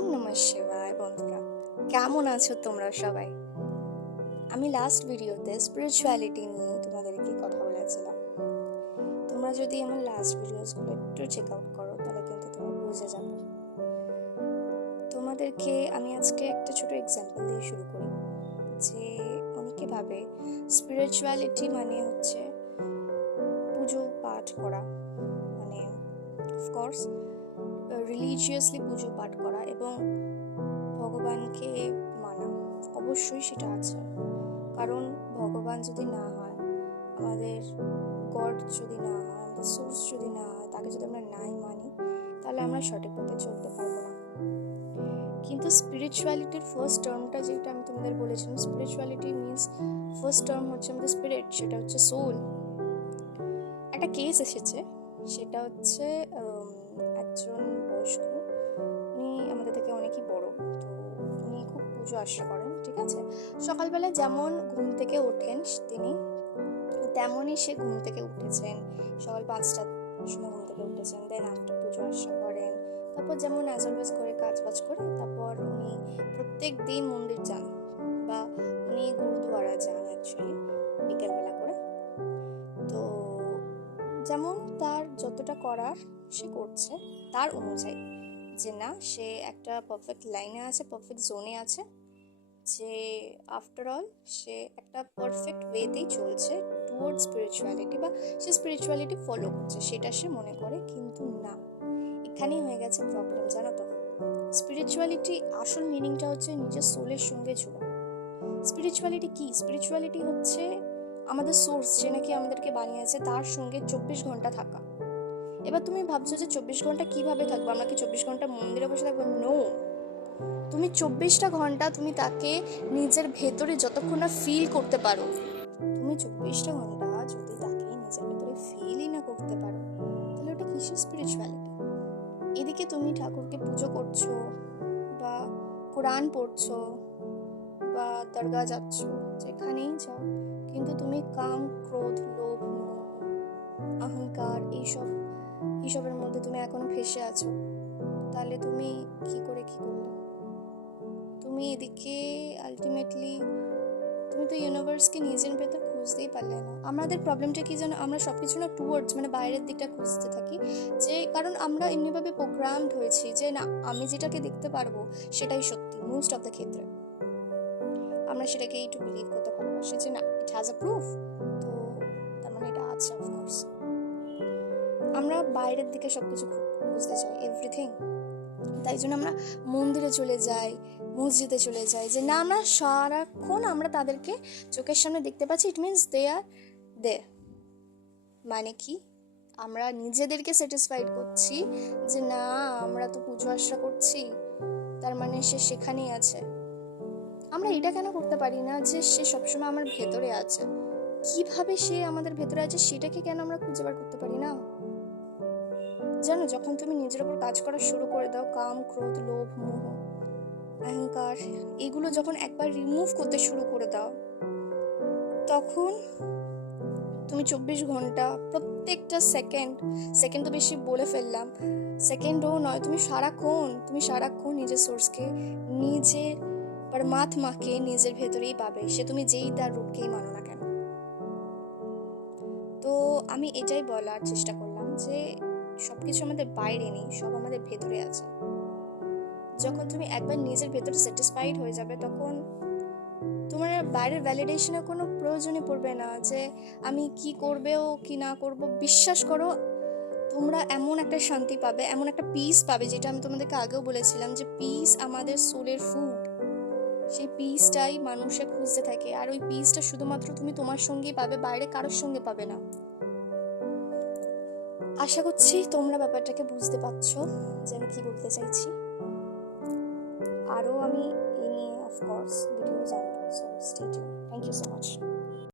ওম নমঃ শিবায় বন্ধুরা, কেমন আছো তোমরা সবাই? আমি লাস্ট ভিডিওতে স্পিরিচুয়ালিটি নিয়ে তোমাদেরকে কথা বলেছিলাম। তোমরা যদি আমার লাস্ট ভিডিওসগুলো একটু চেক আউট করো তাহলে কিন্তু তোমরা বুঝে যাবে। তোমাদেরকে আমি আজকে একটা ছোট এক্সাম্পল দিয়ে শুরু করি। যে অনেকে ভাবে স্পিরিচুয়ালিটি মানে হচ্ছে পুজো পাঠ করা, মানে অফকোর্স রিলিজিয়াসলি পুজো পাঠ করা এবং ভগবানকে মানা। অবশ্যই সেটা আছে, কারণ ভগবান যদি না হয়, আমাদের গড যদি না হয়, আমাদের সোর্স যদি না হয়, তাকে যদি আমরা নাই মানি তাহলে আমরা সঠিক পথে চলতে পারবো না। কিন্তু স্পিরিচুয়ালিটির ফার্স্ট টার্মটা যেটা আমি তোমাদের বলেছিলাম, স্পিরিচুয়ালিটি মিনস ফার্স্ট টার্ম হচ্ছে আমাদের স্পিরিট, সেটা হচ্ছে সোল। একটা কেস এসেছে, সেটা হচ্ছে একজন বয়স্ক, উনি আমাদের থেকে অনেকই বড়, তো উনি খুব পুজো আশা করেন, ঠিক আছে। সকালবেলা যেমন ঘুম থেকে ওঠেন তিনি, তেমনই সে ঘুম থেকে উঠেছেন, সকাল 5টার সময় ঘুম থেকে উঠেছেন, দেন আফটার পুজো আশা করেন, তারপর যেমন অ্যাজ অলওয়েজ করে কাজ বাজ করে তারপর উনি প্রত্যেক দিন মন্দির যান, বা উনি গুরুদুয়ারা যান অ্যাকচুয়ালি বিকেলবেলা করে। তো যেমন তার যতটা করার সে করছে তার অনুযায়ী, যে না সে একটা পারফেক্ট লাইনে আছে, পারফেক্ট জোনে আছে, যে আফটার অল সে একটা পারফেক্ট ওয়েতেই চলছে টুয়ার্ড স্পিরিচুয়ালিটি, বা সে স্পিরিচুয়ালিটি ফলো করছে সেটা সে মনে করে। কিন্তু না, এখানেই হয়ে গেছে প্রবলেম, জানো তো। স্পিরিচুয়ালিটি আসল মিনিংটা হচ্ছে নিজের সোলের সঙ্গে জোড়া। স্পিরিচুয়ালিটি কি? স্পিরিচুয়ালিটি হচ্ছে আমাদের সোর্স, যে নাকি আমাদেরকে বানিয়েছে, তার সঙ্গে 24 ঘন্টা থাকা। এবার তুমি ভাবছো যে 24 ঘন্টা কিভাবে থাকবো, আমরা কি 24 ঘন্টা মন্দিরে বসে থাকবো? নো, তুমি 24টা ঘন্টা তুমি তাকে নিজের ভেতরে যতক্ষণ না ফিল করতে পারো, তুমি 24টা ঘন্টা যদি তাকে নিজের ভেতরে ফিলই না করতে পারো, তাহলে ওটা কিসের স্পিরিচুয়ালিটি? এদিকে তুমি ঠাকুরকে পুজো করছো, বা কোরআন পড়ছো, বা দরগা যাচ্ছ, যেখানেই যাও, কিন্তু তুমি কাম, ক্রোধ, লোভ, মোহ, অহংকার এইসবের মধ্যে তুমি এখনো ফেসে আছো, তাহলে তুমি কি করলে? তুমি এদিকে আলটিমেটলি তুমি তো ইউনিভার্সকে নিজের ভেতর খুঁজতেই পারলে না। আমাদের প্রবলেমটা কি জানো, আমরা সবকিছু না টুয়ার্ডস মানে বাইরের দিকটা খুঁজতে থাকি, যে কারণ আমরা এমনিভাবে প্রোগ্রামড হয়েছি যে না, আমি যেটাকে দেখতে পারবো সেটাই সত্যি। মোস্ট অফ দ্য ক্ষেত্রে আমরা সেটাকে একটু বিলিভ করতে ভালোবাসি, যে না ইট হ্যাজ আ প্রুফ, তো তার মানে এটা আছে। অফকোর্স আমরা বাইরের দিকে সবকিছু খুঁজতে চাই, এভরিথিং। তাই জন্য আমরা মন্দিরে চলে যাই, মসজিদে চলে যাই, যে না আমরা সারাক্ষণ আমরা তাদেরকে চোখের সামনে দেখতে পাচ্ছি, ইট মিনস দে আর দেয়ার। মানে কি, আমরা নিজেদেরকে স্যাটিসফাইড করছি যে না আমরা তো পুজো আশা করছি, তার মানে সে সেখানেই আছে। আমরা এটা কেন করতে পারি না যে সে সবসময় আমার ভেতরে আছে? কিভাবে সে আমাদের ভেতরে আছে সেটাকে কেন আমরা খুঁজে বার করতে পারি না? জানো, যখন তুমি নিজের উপর কাজ করা শুরু করে দাও, কাম, ক্রোধ, লোভ, মোহ, অহংকার, এগুলো যখন একবার রিমুভ করতে শুরু করে দাও, তখন তুমি 24 ঘন্টা প্রত্যেকটা সেকেন্ড তো বেশি বলে ফেললাম, সেকেন্ডও নয়, তুমি সারাক্ষণ নিজের সোর্সকে, নিজের পরমাত্মাকে নিজের ভেতরেই পাবে, সে তুমি যেই তার রূপকেই মানো না কেন। তো আমি এটাই বলার চেষ্টা করলাম যে সবকিছু আমাদের বাইরে নেই, সব আমাদের ভেতরে আছে। যখন তুমি একবার নিজের ভেতরে স্যাটিসফাইড হয়ে যাবে, তখন তোমার বাইরের ভ্যালিডেশনের কোনো প্রয়োজনই পড়বে না, যে আমি কি করবেও কি না করব। বিশ্বাস করো, তোমরা এমন একটা শান্তি পাবে, এমন একটা পিস পাবে, যেটা আমি তোমাদেরকে আগেও বলেছিলাম, যে পিস আমাদের সোলের ফুড। সেই পিসটাই মানুষে খুঁজতে থাকে, আর ওই পিসটা শুধুমাত্র তুমি তোমার সঙ্গেই পাবে, বাইরে কারোর সঙ্গে পাবে না। আশা করছি তোমরা ব্যাপারটাকে বুঝতে পারছো যে আমি কি বলতে চাইছি। আরও আমি এই নিয়ে অফকোর্স ভিডিওস আনবো, so stay tuned. Thank you so much.